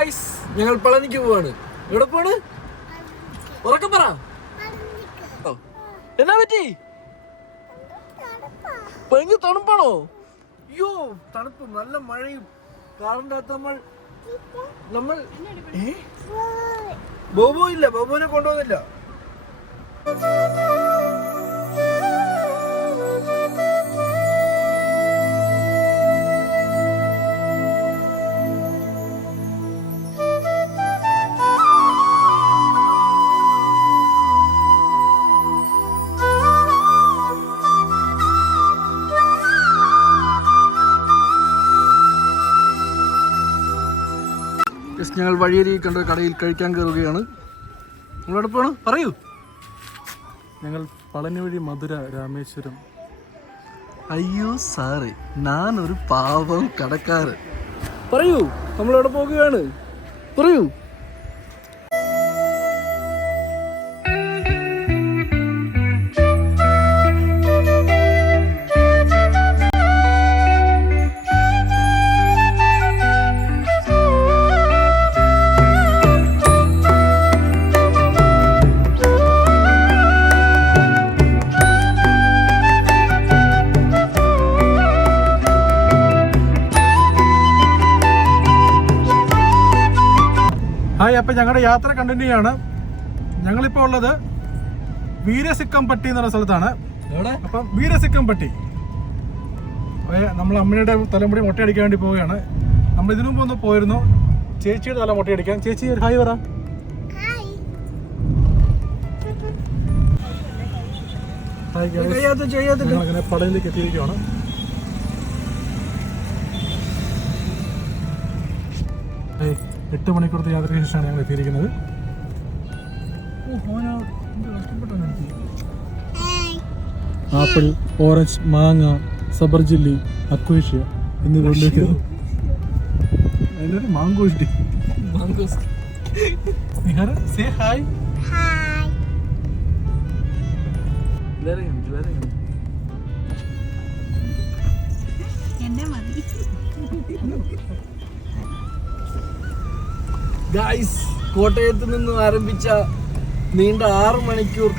Guys ഞങ്ങൾ പളനിക്ക് പോവാണ്. എവിടെ പോണ് ഉറക്കം പറ. എന്നാ പറ്റി? പെങ്ങ് തണുപ്പാണോ? അയ്യോ തണുപ്പ് നല്ല മഴയും. അകത്ത് നമ്മൾ നമ്മൾ ബോബോ ഇല്ല ബോബോനെ കൊണ്ടുപോകുന്നില്ല. ഞങ്ങൾ വഴിയരി കണ്ട കടയിൽ കഴിക്കാൻ കയറുകയാണ്. നിങ്ങളോട് പോകണം പറയൂ. ഞങ്ങൾ പളനി വഴി മധുര രാമേശ്വരം. അയ്യോ സാറേ ഞാൻ ഒരു പാവം കടക്കാരൻ. പറയൂ നമ്മളവിടെ പോകുകയാണ് പറയൂ. അപ്പം ഞങ്ങളുടെ യാത്ര കണ്ടിന്യൂ ചെയ്യാണ്. ഞങ്ങളിപ്പോൾ ഉള്ളത് വീരസിക്കംപട്ടി എന്ന് പറഞ്ഞ സ്ഥലത്താണ്. അപ്പം വീരസിക്കംപട്ടി നമ്മൾ അമ്മയുടെ തലമുടി മുട്ടയടിക്കാൻ വേണ്ടി പോവുകയാണ്. നമ്മൾ ഇതിനു മുമ്പ് ഒന്ന് പോയിരുന്നു. ചേച്ചിയുടെ തല മുട്ടയടിക്കാൻ. ചേച്ചി ഒരു ഹായ് പറ. ഞങ്ങളിങ്ങനെ പടയിലേക്ക് എത്തിയിരിക്കുകയാണ്. ഏയ്, എട്ട് മണിക്കൂറത്തെ യാത്രയ്ക്ക് ശേഷമാണ് ഞങ്ങൾ എത്തിയിരിക്കുന്നത്. ആപ്പിൾ ഓറഞ്ച് മാങ്ങ സബർജില്ലി അക്വേഷ്യ എന്നിവ സേ ഹായ് എന്നെ മതി. ഗായ്സ് കോട്ടയത്ത് നിന്ന് ആരംഭിച്ച നീണ്ട ആറ് മണിക്കൂർ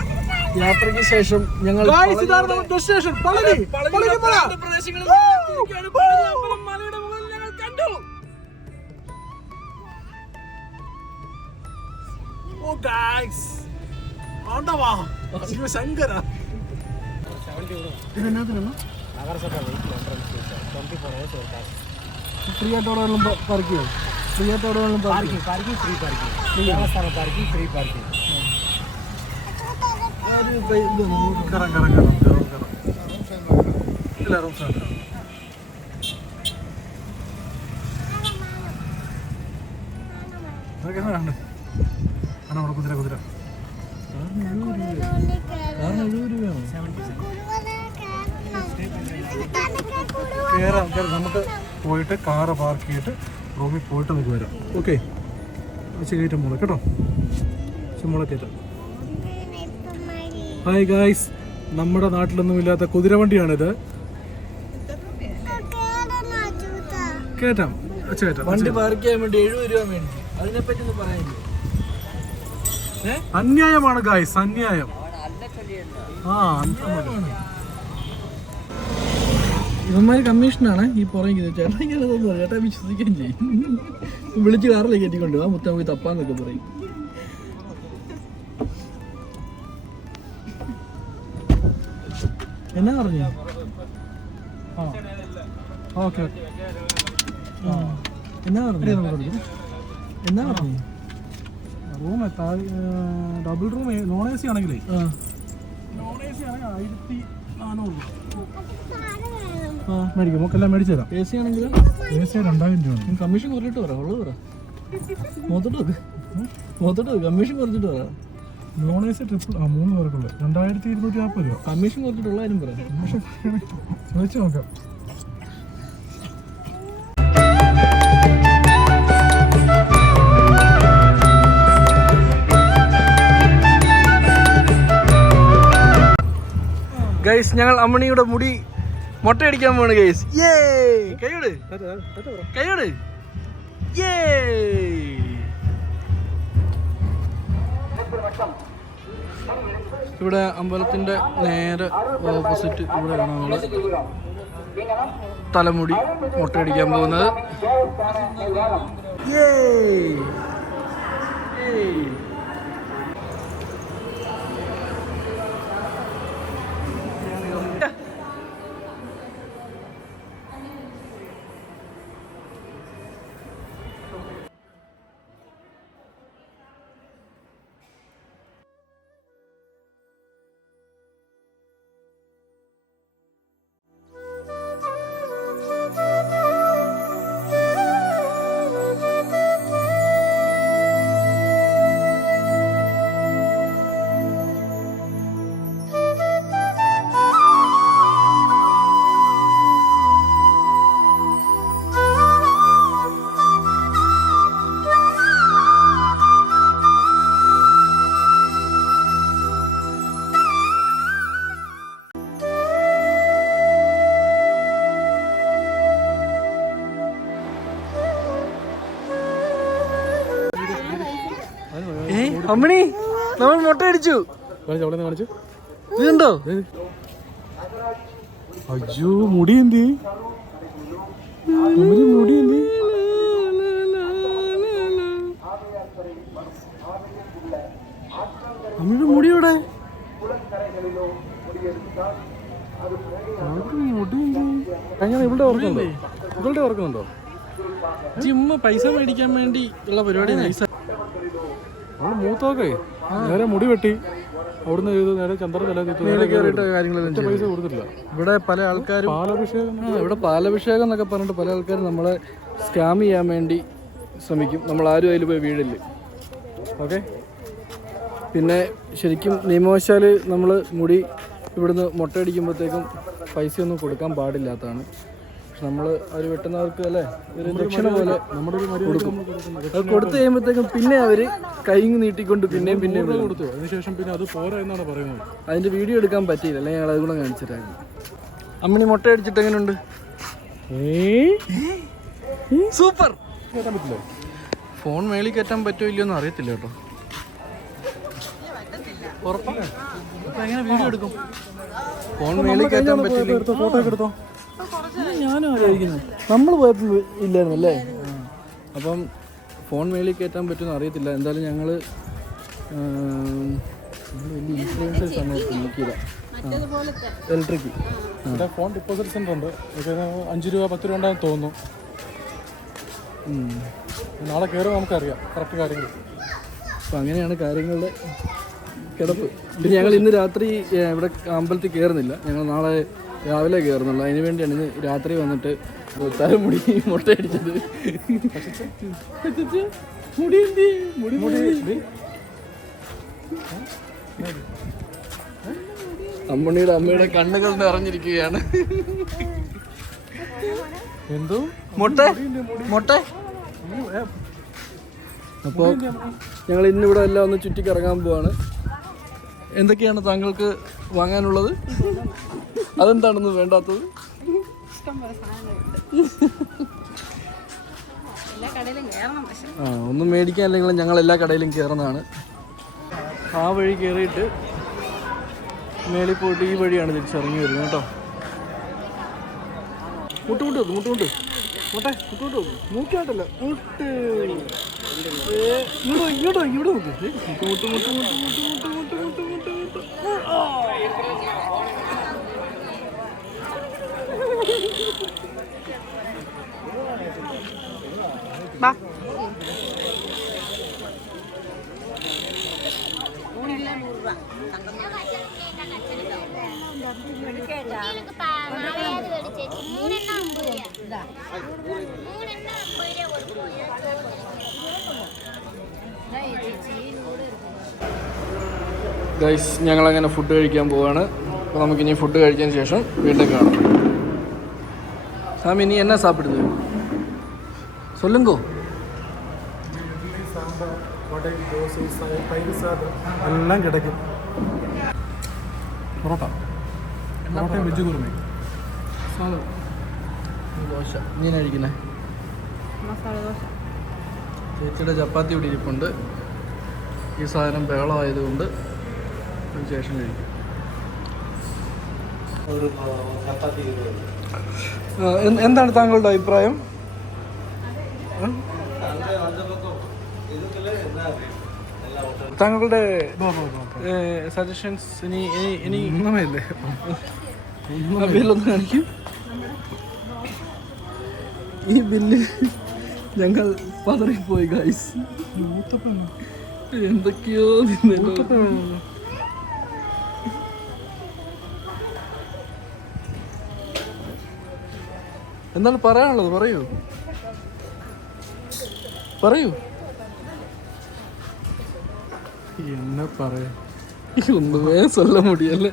യാത്രയ്ക്ക് ശേഷം ഞങ്ങൾ ഫ്രീ ആയിട്ട് അവിടെ കണ്ടു. ഓ ഫ്രീ ആയിട്ട് അവിടെ ഫ്രീ കറം കറം കറം കറം കറം ഇല്ല അതൊക്കെ ആണ് അവിടെ കുതിര കുതിര. കയറാം കയറാം നമുക്ക് പോയിട്ട് കാറ് പാർക്ക് ചെയ്തിട്ട് റൂമിൽ പോയിട്ട് നമുക്ക് വരാം. ഓക്കെ കയറ്റം മോളെ കേട്ടോ? വെച്ച് മോളെ കയറ്റാം. ഹായ് ഗായ്സ് നമ്മുടെ നാട്ടിലൊന്നും ഇല്ലാത്ത കുതിരവണ്ടിയാണിത് കേട്ടാം വണ്ടി പാർക്ക് ചെയ്യാൻ വേണ്ടി എഴുപത് രൂപ വേണ്ടി. അതിനെപ്പറ്റി ഒന്ന് പറയാനില്ല അന്യായമാണ് ഗായ്സ് അന്യായം. ആ അന്യായമാണ്. ഇവന്മാര് കമ്മീഷനാണ്. ഈ പുറകിൽ ചേട്ടാ ഇങ്ങനെ തോന്നുന്നു ചേട്ടാ വിശ്വസിക്കുകയും ചെയ്യും. വിളിച്ച് കാറിലേക്ക് കയറ്റിക്കൊണ്ട് ആ മുത്തം പോയി തപ്പാന്നൊക്കെ പറയും. എന്നാ പറഞ്ഞു? ആ. Okay okay. എന്നാ പറഞ്ഞു? എന്നാ പറഞ്ഞു? Room double room non A C ആണെങ്കിലേ. ആ. നോൺ എ സി ആണെങ്കിൽ ആയിരത്തി നാനൂറ് രൂപ. മേടിക്കും. നമുക്കെല്ലാം മേടിച്ചു തരാം. എ സി ആണെങ്കിൽ എ സി രണ്ടായിരം രൂപ കമ്മീഷൻ കുറച്ചിട്ട് പറ ഉള്ളത് പറ. മൊത്തോട്ട് വെക്ക്. മൊത്തോട്ട് കമ്മീഷൻ കുറച്ചിട്ട് പറ. നോൺ എ സി ട്രിപ്പിൾ ആ മൂന്ന് പേർക്കുള്ള രണ്ടായിരത്തി ഇരുന്നൂറ്റി നാൽപ്പത് രൂപ. കമ്മീഷൻ കുറച്ചിട്ടുള്ള കാര്യം പറ. ചോദിച്ചു നോക്കാം. ഗൈസ് ഞങ്ങൾ അമ്മണിയുടെ മുടി മൊട്ടയടിക്കാൻ പോണ് ഏ കൈയോട്. കൈയോട് ഇവിടെ അമ്പലത്തിന്റെ നേരെ ഓപ്പോസിറ്റ് ഇവിടെയാണ് നമ്മൾ തലമുടി മുട്ടയടിക്കാൻ പോകുന്നത്! Yay! ഏ അമ്മണി നമ്മൾ മുട്ട അടിച്ചു. ഇതുണ്ടോ? അയ്യോ മുടി എന്ത്? മുടി എന്ത്? അമ്മയുടെ മുടി ഇവിടെ ഓർക്കുന്നുണ്ടോ? ഇവളുടെ ഓർക്കുന്നുണ്ടോ? ജിമ്മ പൈസ മേടിക്കാൻ വേണ്ടി ഉള്ള പരിപാടി നൈസ അവൾ മൂത്തോക്കെ. നേരെ മുടി വെട്ടി. അവിടുന്ന് ചെയ്ത്. നേരെ ചന്ദ്ര തല തിരിച്ച് നേരെ മേളിൽ കയറിയിട്ട് കയറി. കാര്യങ്ങളെല്ലാം പൈസ കൊടുത്തില്ല ഇവിടെ പല ആൾക്കാരും പാലഭിഷേകം. ഇവിടെ പാലഭിഷേകം എന്നൊക്കെ പറഞ്ഞിട്ട് പല ആൾക്കാരും നമ്മളെ സ്കാം ചെയ്യാൻ വേണ്ടി ശ്രമിക്കും. നമ്മൾ ആരും അതിൽ പോയി വീഴില്ല. ഓക്കെ. പിന്നെ ശരിക്കും നിയമവശാൽ നമ്മൾ മുടി ഇവിടുന്ന് മുട്ടയടിക്കുമ്പോഴത്തേക്കും പൈസയൊന്നും കൊടുക്കാൻ പാടില്ലാത്തതാണ്. നമ്മൾ അവർ വെട്ടുന്നവർക്ക് അല്ലേ? ഒരു ദക്ഷിണ പോലെ കൊടുക്കും. അത് കൊടുത്തു കഴിയുമ്പോഴത്തേക്കും പിന്നെ അവർ കൈ നീട്ടിക്കൊണ്ട് പിന്നെയും പിന്നെയും. കൊടുത്തു. അതിനുശേഷം പിന്നെ അത് പോരാ എന്നാണ് പറയുന്നത്. അതിന്റെ വീഡിയോ എടുക്കാൻ പറ്റിയില്ല. അല്ലെങ്കിൽ ഞങ്ങൾ അതുകൂടെ കാണിച്ചിട്ടായിരുന്നു അമ്മിണി മുട്ട അടിച്ചിട്ട് എങ്ങനെയുണ്ട്? സൂപ്പർ! ഫോൺ മേളിൽ കയറ്റാൻ പറ്റുമോ ഇല്ലയോ എന്ന് അറിയത്തില്ല കേട്ടോ. ഉറപ്പാണ് അപ്പൊ എങ്ങനെ വീഡിയോ എടുക്കും? ഫോൺ മേളിൽ കയറ്റാൻ പറ്റില്ല ഫോട്ടോ ഒക്കെ എടുത്തോ? ഞാനും ആലോചിക്കുന്നു. നമ്മൾ പോയപ്പോൾ ഇല്ലായിരുന്നു അല്ലേ? അപ്പം ഫോൺ മേളിൽ കയറ്റാൻ പറ്റുമെന്ന് അറിയത്തില്ല. എന്തായാലും ഞങ്ങൾ വലിയ ഇൻഫ്ലുവൻസേഴ്സ് ആണ് നോക്കിയത് ഇലക്ട്രിക് ഇവിടെ ഫോൺ ഡിപ്പോസിറ്റ് സെന്റർ ഉണ്ട്. അഞ്ച് രൂപ പത്ത് രൂപ ഉണ്ടാകും തോന്നുന്നു. നാളെ കയറുമ്പോൾ നമുക്കറിയാം കറക്റ്റ് കാര്യങ്ങൾ അപ്പം അങ്ങനെയാണ് കാര്യങ്ങളുടെ കിടപ്പ്. പിന്നെ ഞങ്ങൾ ഇന്ന് രാത്രി ഇവിടെ അമ്പലത്തിൽ കയറുന്നില്ല ഞങ്ങൾ നാളെ രാവിലെ കയറുന്നുള്ളൂ അതിന് വേണ്ടിയാണ് ഇന്ന് രാത്രി വന്നിട്ട് മുട്ടയടിച്ചത് മുടി എന്തി? മുടി മുടി അമ്മണിയുടെ അമ്മയുടെ കണ്ണുകൾ നിറഞ്ഞിരിക്കുകയാണ്. എന്തോ? മുട്ട? മുട്ട? അപ്പോൾ ഞങ്ങൾ ഇന്നിവിടെ എല്ലാം ഒന്ന് ചുറ്റിക്കറങ്ങാൻ പോവാണ്. എന്തൊക്കെയാണ് താങ്കൾക്ക് വാങ്ങാനുള്ളത്? അതെന്താണെന്ന് വേണ്ടാത്തത്? ഒന്നും മേടിക്കാൻ അല്ലെങ്കിലും ഞങ്ങൾ എല്ലാ കടയിലും കയറുന്നതാണ് ആ വഴി കയറിയിട്ട് മേളിൽ പോയിട്ട് ഈ വഴിയാണ് തിരിച്ചിറങ്ങി വരുന്നത് കേട്ടോ. മുട്ട് മുട്ട് മുട്ട് മുട്ടെ. മുട്ട് മുട്ട് മൂക്കാട്ടല്ല മുട്ട്. ഇങ്ങോട്ടോ ഇങ്ങോട്ടോ ഇങ്ങോട്ട് മുട്ടു മുട്ടു മുട്ടു മുട്ടു. കൊടുക്കും ഗൈസ് ഞങ്ങളങ്ങനെ ഫുഡ് കഴിക്കാൻ പോവാണ് അപ്പോൾ നമുക്കിനി ഫുഡ് കഴിച്ചതിന് ശേഷം വീണ്ടും കാണാം സാമി നീ എന്നാ സാപ്പിടുന്നത് சொல்லுங்கோ സാമ്പാർ വട ദോശ തൈര് സാദം എല്ലാം കിടക്കും പൊറോട്ട? പൊറോട്ടയും വെജ് കുറുമയും ദോശ. നീ കഴിക്കുന്നേ? മസാല ദോശ. ചേച്ചിയുടെ ചപ്പാത്തി ഇവിടെ ഇരിപ്പുണ്ട്. ഈ സാധനം ബഹളമായതുകൊണ്ട് ശേഷം കഴിക്കും. എന്താണ് താങ്കളുടെ അഭിപ്രായം? താങ്കളുടെ സജഷൻസ് ഇനി ഇനി ഇനി. ഒന്നുമല്ലേ? ബില്ലൊന്ന് കാണിക്കും. ഈ ബില്ല് ഞങ്ങൾ പതറിപ്പോയി ഗൈസ് എന്തൊക്കെയോ. എന്താണ് പറയാനുള്ളത്? പറയൂ. പറയൂ. എന്നെ പറയാ ഒന്നുമേ சொல்ல മുടിയല്ലേ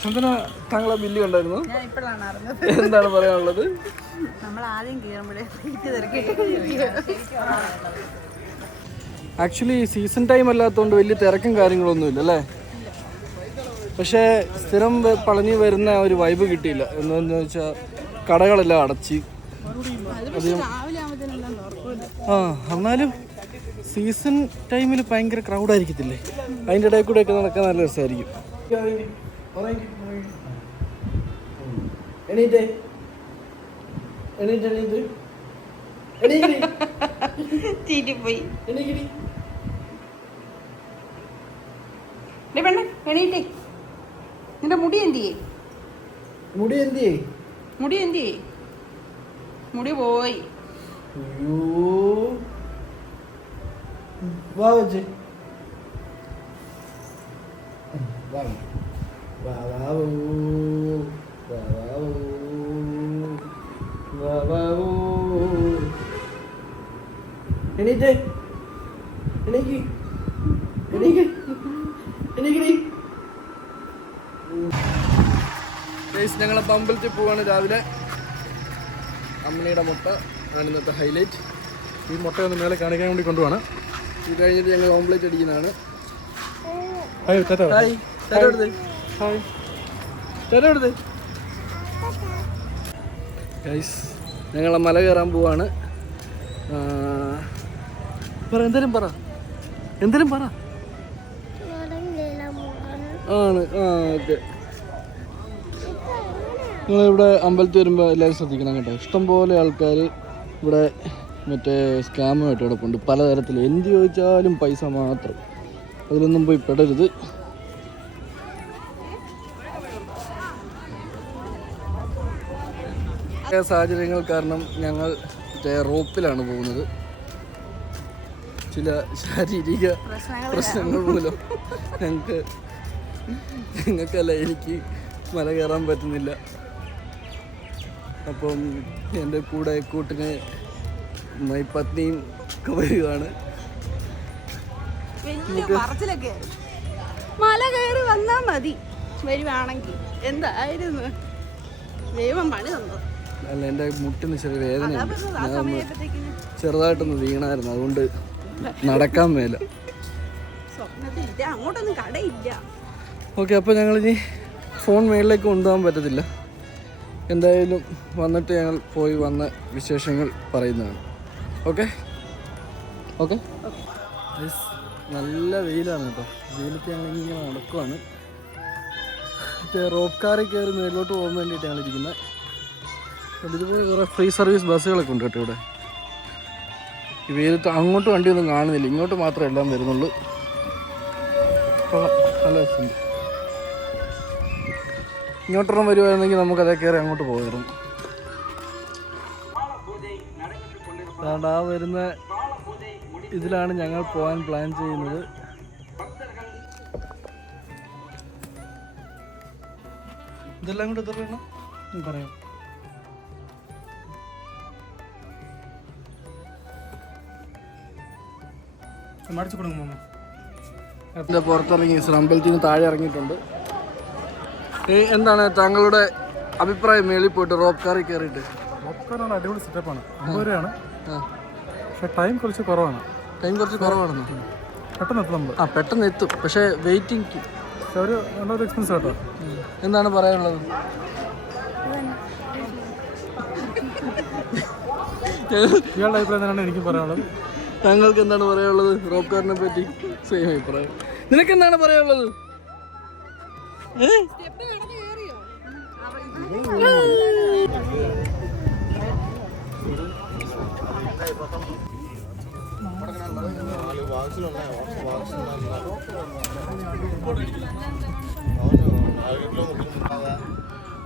ചന്ദന താങ്കളെ ബില്ല് കണ്ടായിരുന്നു ഞാൻ ഇപ്പോഴാണ് അറിഞ്ഞത് എന്താണ് പറയാനുള്ളത് നമ്മൾ ആദ്യം കീറുമ്പോഴേ സീറ്റ് തിരക്കിട്ട് ആക്ച്വലി സീസൺ ടൈം അല്ലാത്തതുകൊണ്ട് വലിയ തിരക്കും കാര്യങ്ങളൊന്നും ഇല്ല അല്ലേ പക്ഷേ സ്ഥിരം വ- പളനി വരുന്ന ആ ഒരു വൈബ് കിട്ടിയില്ല എന്താണെന്ന് വെച്ചാൽ കടകളെല്ലാം അടച്ച് രാവിലെ ആകുമ്പോഴത്തേനെല്ലാം തുറക്കൂല ആ എന്നാലും സീസൺ ടൈമിൽ ഭയങ്കര ക്രൗഡ് ആയിരിക്കത്തില്ലേ അതിന്റെ ഇടയിൽ കൂടെ ഒക്കെ നടക്കാൻ നല്ല രസമായിരിക്കും. നിന്റെ മുടി എന്തിയേ? മുടി എന്തിയേ? മുടി എന്തിയേ? മുടി പോയി. അയ്യോ. വാ വെച്ച്. എണീറ്റേ. എണീക്ക്. എണീക്ക്. എണീക്കടി ഞങ്ങൾ അമ്പലത്തിൽ പോവാണ് രാവിലെ. അമ്മണിയുടെ മുട്ട ആണ് ഇന്നത്തെ ഹൈലൈറ്റ് ഈ മുട്ടയൊന്ന് മേലെ കാണിക്കാൻ വേണ്ടി കൊണ്ടുപോവാണ്. ഇത് കഴിഞ്ഞിട്ട് ഞങ്ങൾ ഓംപ്ലേറ്റ് അടിക്കുന്നതാണ്. ഹായ് ടാറ്റ ഹായ് തരോടുത്ത് ഹായ്. തരോടുത്ത് ഗൈസ് ഞങ്ങൾ മല കയറാൻ പോവാണ്. പറ എന്തേലും പറ. എന്തേലും പറ. ആണ് ആ ഓക്കെ. നിങ്ങളിവിടെ അമ്പലത്തിൽ വരുമ്പോൾ എല്ലാവരും ശ്രദ്ധിക്കണം കേട്ടോ. ഇഷ്ടംപോലെ ആൾക്കാർ ഇവിടെ മറ്റേ സ്കാമുമായിട്ട് കിടപ്പുണ്ട് പലതരത്തിൽ എന്ത് ചോദിച്ചാലും പൈസ മാത്രം. അതിലൊന്നും പോയി പെടരുത്. സാഹചര്യങ്ങൾ കാരണം ഞങ്ങൾ മറ്റേ റോപ്പിലാണ് പോകുന്നത്. ചില ശാരീരിക പ്രശ്നങ്ങൾ മൂലം ഞങ്ങൾക്ക് ഞങ്ങൾക്കല്ല എനിക്ക് മല കയറാൻ പറ്റുന്നില്ല. അപ്പം എന്റെ കൂടെ കൂട്ടിന് മൈ പത്നിയും ഒക്കെ വരികയാണ്. മല കയറി വന്നാ മതി. വരുവാണെങ്കിൽ. എന്തായിരുന്നു? ദൈവം പണി തന്നു. അല്ല എന്റെ മുട്ടിന് ചെറിയ വേദന ചെറുതായിട്ടൊന്ന് വീണായിരുന്നു. അതുകൊണ്ട് നടക്കാൻ മേല. അങ്ങോട്ടൊന്നും കടയില്ല. ഓക്കെ അപ്പോൾ ഞങ്ങളിനി ഫോൺ മേളിലേക്ക് കൊണ്ടുപോകാൻ പറ്റത്തില്ല. എന്തായാലും വന്നിട്ട് ഞങ്ങൾ പോയി വന്ന വിശേഷങ്ങൾ പറയുന്നതാണ്. ഓക്കെ. ഓക്കെ. നല്ല വെയിലാണ് കേട്ടോ. വെയിലത്ത് ഞങ്ങൾ ഇങ്ങനെ നടക്കുവാണ്. മറ്റേ റോപ്പ് കാറിൽ കയറി മേലോട്ട് പോകാൻ വേണ്ടിയിട്ട് അപ്പം ഇതുപോലെ കുറേ ഫ്രീ സർവീസ് ബസ്സുകളൊക്കെ ഉണ്ട് കേട്ടോ ഇവിടെ. ഈ വെയിലത്ത് അങ്ങോട്ട് വണ്ടിയൊന്നും കാണുന്നില്ല. ഇങ്ങോട്ട് മാത്രമേ എല്ലാം വരുന്നുള്ളൂ. അപ്പോൾ നല്ല രസമുണ്ട്. ഇങ്ങോട്ടൊന്നും വരുവായിരുന്നെങ്കിൽ നമുക്കതേ കയറി അങ്ങോട്ട് പോകായിരുന്നു അതുകൊണ്ട് ആ വരുന്ന ഇതിലാണ് ഞങ്ങൾ പോകാൻ പ്ലാൻ ചെയ്യുന്നത്. ഇതെല്ലാം കൂടെ എത്ര വേണം? പറയാം. മടിച്ചു കൊടുക്കും ഇതിന്റെ പുറത്തിറങ്ങി അമ്പലത്തിൽ നിന്ന് താഴെ ഇറങ്ങിയിട്ടുണ്ട്. എന്താണ് താങ്കളുടെ അഭിപ്രായം മേളിൽ പോയിട്ട് റോപ്പ് കാറിൽ കയറിയിട്ട്? അടിപൊളി സെറ്റപ്പാണ് അമ്പത് രൂപയാണ് പക്ഷെ ടൈം കുറച്ച് കുറവാണ്. ടൈം കുറച്ച് കുറവാണെന്ന്? പെട്ടെന്ന് എത്തും നമ്മൾ ആ പെട്ടെന്ന് എത്തും. പക്ഷേ വെയിറ്റിംഗ് ഒരു നല്ലൊരു എക്സ്പെൻസ് കേട്ടോ. എന്താണ് പറയാനുള്ളത്? ഇയാളുടെ അഭിപ്രായം തന്നെയാണ് എനിക്ക് പറയാനുള്ളത്. താങ്കൾക്ക് എന്താണ് പറയാനുള്ളത്? റോപ്പ് കാറിനെ പറ്റി സെയിം അഭിപ്രായം. നിനക്ക് എന്താണ് പറയാനുള്ളത്? ഏ?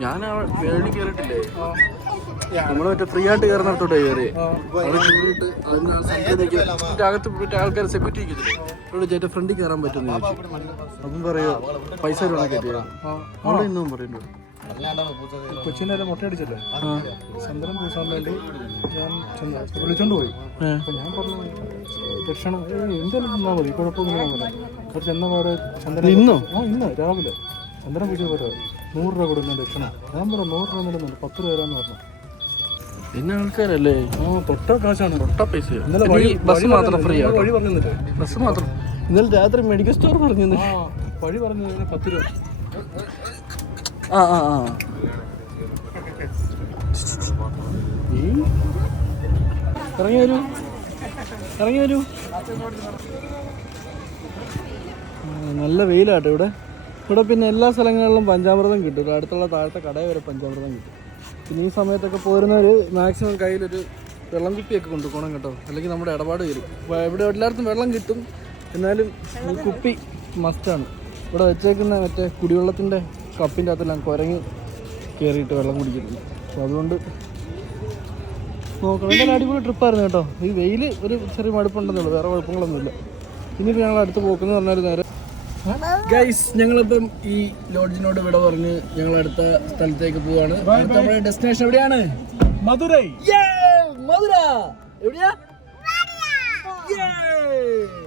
ഞാൻ മേളിൽ കയറിട്ടില്ലേ നമ്മൾ മറ്റേ ഫ്രീ ആയിട്ട് കയറുന്നിടത്തോട്ട് കയറി അവിടെ കയറിയിട്ട് അതിന് ഇതിന്റെ അകത്ത് പോയിട്ട് ആൾക്കാർ സെക്യൂരിറ്റി ഇരിക്കത്തില്ലേ? ചേട്ടൻ ഫ്രണ്ടിൽ കയറാൻ പറ്റുമെന്ന് ചോദിച്ചു. അപ്പം പറയോ പൈസ വേണം കയറ്റിയാ അവിടെ ഇന്നും പറയുന്നു കൊച്ചിന്റെ മുട്ടയടിച്ചല്ലേ ചന്ദ്രൻ പൂസാൻ വേണ്ടി ഞാൻ വിളിച്ചോണ്ട് പോയി. അപ്പൊ ഞാൻ പറഞ്ഞു ദക്ഷിണം എന്തായാലും തിന്നാൽ മതി. കുഴപ്പമൊന്നും കുറച്ച് ചെന്ന പാടെ ചന്ദ്രൻ ഇന്നോ? ആ ഇന്ന് രാവിലെ. ചന്ദ്രൻ വിളിച്ചു പറയാം നൂറ് രൂപ കൊടുക്കുന്ന ലക്ഷണം ഞാൻ പറഞ്ഞു നൂറ് രൂപ നിലനിന്നു പത്ത് രൂപ തരാന്ന് പറഞ്ഞു. പിന്നെ ആൾക്കാരല്ലേ? ആ തൊട്ട കാശാണ്. തൊട്ട പൈസ. ഇന്നലെ വഴി ബസ് മാത്രം ഫ്രീ ആണ് വഴി പറഞ്ഞില്ലേ ബസ് മാത്രം. ഇന്നലെ രാത്രി മെഡിക്കൽ സ്റ്റോർ പറഞ്ഞു ആ. വഴി പറഞ്ഞു പത്ത് രൂപ. ആ ആ ആ? ഇറങ്ങി വരൂ ഇറങ്ങി വരൂ. നല്ല വെയിലാട്ടോ ഇവിടെ. ഇവിടെ പിന്നെ എല്ലാ സ്ഥലങ്ങളിലും പഞ്ചാമൃതം കിട്ടും. അടുത്തുള്ള താഴത്തെ കടയിൽ വരെ പഞ്ചാമൃതം കിട്ടും. പിന്നെ ഈ സമയത്തൊക്കെ പോരുന്നവർ മാക്സിമം കയ്യിലൊരു വെള്ളം കുപ്പിയൊക്കെ കൊണ്ടുപോകണം കേട്ടോ. അല്ലെങ്കിൽ നമ്മുടെ ഇടപാട് വരും. ഇവിടെ എല്ലായിടത്തും വെള്ളം കിട്ടും. എന്നാലും കുപ്പി മസ്റ്റാണ് ഇവിടെ വെച്ചേക്കുന്ന മറ്റേ കുടിവെള്ളത്തിന്റെ കപ്പിന്റെ അകത്തെല്ലാം കുരങ്ങ് കയറിയിട്ട് വെള്ളം കുടിക്കുന്നുണ്ട് അപ്പോൾ അതുകൊണ്ട് നോക്കണം. എന്തായാലും അടിപൊളി ട്രിപ്പായിരുന്നു കേട്ടോ. ഈ വെയിൽ ഒരു ചെറിയ മടുപ്പുണ്ടെന്നുള്ളൂ വേറെ കുഴപ്പങ്ങളൊന്നുമില്ല. ഇനിയിപ്പോൾ ഞങ്ങൾ അടുത്ത് പോക്കെന്ന് പറഞ്ഞാൽ നേരെ. ഗൈസ് ഞങ്ങളിപ്പം ഈ ലോഡ്ജിനോട് വിട പറഞ്ഞ് ഞങ്ങൾ അടുത്ത സ്ഥലത്തേക്ക് പോവാണ്. നമ്മുടെ ഡെസ്റ്റിനേഷൻ എവിടെയാണ്? മധുരൈ. മധുര! എവിടെയാ? Yay!